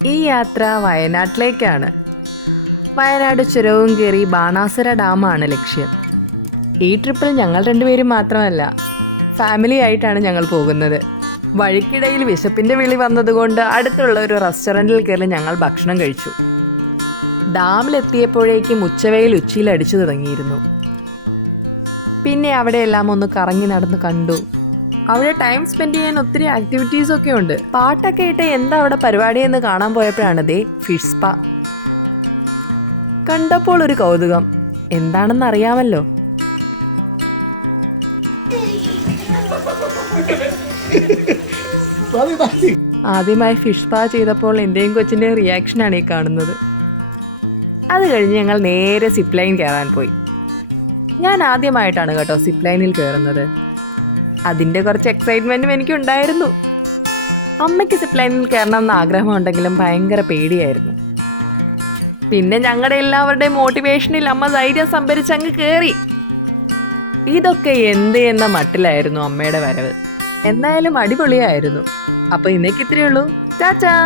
ഈ യാത്ര വയനാട്ടിലേക്കാണ്. വയനാട് ചുരവും കയറി ബാണാസുര ഡാമാണ് ലക്ഷ്യം. ഈ ട്രിപ്പിൽ ഞങ്ങൾ രണ്ടുപേരും മാത്രമല്ല, ഫാമിലി ആയിട്ടാണ് ഞങ്ങൾ പോകുന്നത്. വഴിക്കിടയിൽ വിശപ്പിൻ്റെ വിളി വന്നതുകൊണ്ട് അടുത്തുള്ള ഒരു റെസ്റ്റോറൻറ്റിൽ കയറി ഞങ്ങൾ ഭക്ഷണം കഴിച്ചു. ഡാമിലെത്തിയപ്പോഴേക്കും ഉച്ചവെയിൽ ഉച്ചിയിൽ അടിച്ചു തുടങ്ങിയിരുന്നു. പിന്നെ അവിടെയെല്ലാം ഒന്ന് കറങ്ങി നടന്ന് കണ്ടു. അവിടെ ടൈം സ്പെൻഡ് ചെയ്യാൻ ഒത്തിരി ആക്ടിവിറ്റീസ് ഒക്കെ ഉണ്ട്. പാട്ടൊക്കെ ഇട്ട് എന്താ അവിടെ പരിപാടിയെന്ന് കാണാൻ പോയപ്പോഴാണ് ദേ ഫിഷ് സ്പാ. കണ്ടപ്പോൾ ഒരു കൗതുകം, എന്താണെന്ന് അറിയാമല്ലോ. ആദ്യമായി ഫിഷ് സ്പാ ചെയ്തപ്പോൾ എൻ്റെയും കൊച്ചിൻ്റെയും റിയാക്ഷനാണ് ഈ കാണുന്നത്. അത് കഴിഞ്ഞ് ഞങ്ങൾ നേരെ സിപ്പ് ലൈൻ കയറാൻ പോയി. ഞാൻ ആദ്യമായിട്ടാണ് കേട്ടോ സിപ്പ് ലൈനിൽ കയറുന്നത്. അതിൻ്റെ കുറച്ച് എക്സൈറ്റ്മെൻറ്റും എനിക്കുണ്ടായിരുന്നു. അമ്മയ്ക്ക് സിപ്പ് ലൈനിൽ കയറണമെന്ന് ആഗ്രഹമുണ്ടെങ്കിലും ഭയങ്കര പേടിയായിരുന്നു. പിന്നെ ഞങ്ങളുടെ എല്ലാവരുടെയും മോട്ടിവേഷനിൽ അമ്മ ധൈര്യം സംഭരിച്ച് അങ്ങ് കയറി. ഇതൊക്കെ എന്ത് എന്ന മട്ടിലായിരുന്നു അമ്മയുടെ വരവ്. എന്തായാലും അടിപൊളിയായിരുന്നു. അപ്പോൾ ഇന്നേക്ക് ഇത്രയേ ഉള്ളൂ. ടാറ്റാ.